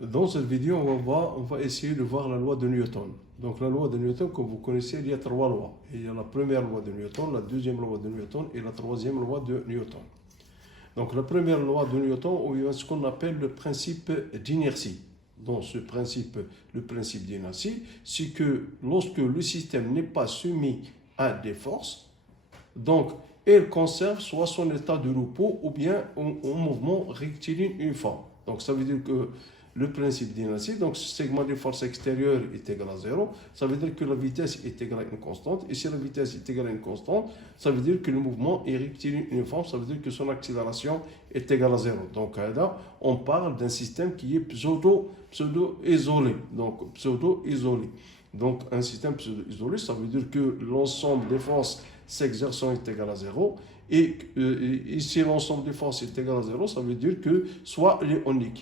Dans cette vidéo, on va essayer de voir la loi de Newton. Donc la loi de Newton, comme vous connaissez, il y a trois lois. Il y a la première loi de Newton, la deuxième loi de Newton et la troisième loi de Newton. Donc la première loi de Newton, il y a ce qu'on appelle le principe d'inertie. Dans ce principe, le principe d'inertie, c'est que lorsque le système n'est pas soumis à des forces, donc elle conserve soit son état de repos ou bien en mouvement rectiligne uniforme. Donc ça veut dire que le principe d'inertie, donc ce segment de force extérieure est égal à 0, ça veut dire que la vitesse est égale à une constante, et si la vitesse est égale à une constante, ça veut dire que le mouvement est rectiligne uniforme, ça veut dire que son accélération est égale à 0. Donc là, on parle d'un système qui est pseudo-isolé. Donc pseudo-isolé. Donc un système pseudo-isolé, ça veut dire que l'ensemble des forces s'exerçant est égal à 0. Et si l'ensemble des forces est égal à 0, ça veut dire que soit elle est en équilibre,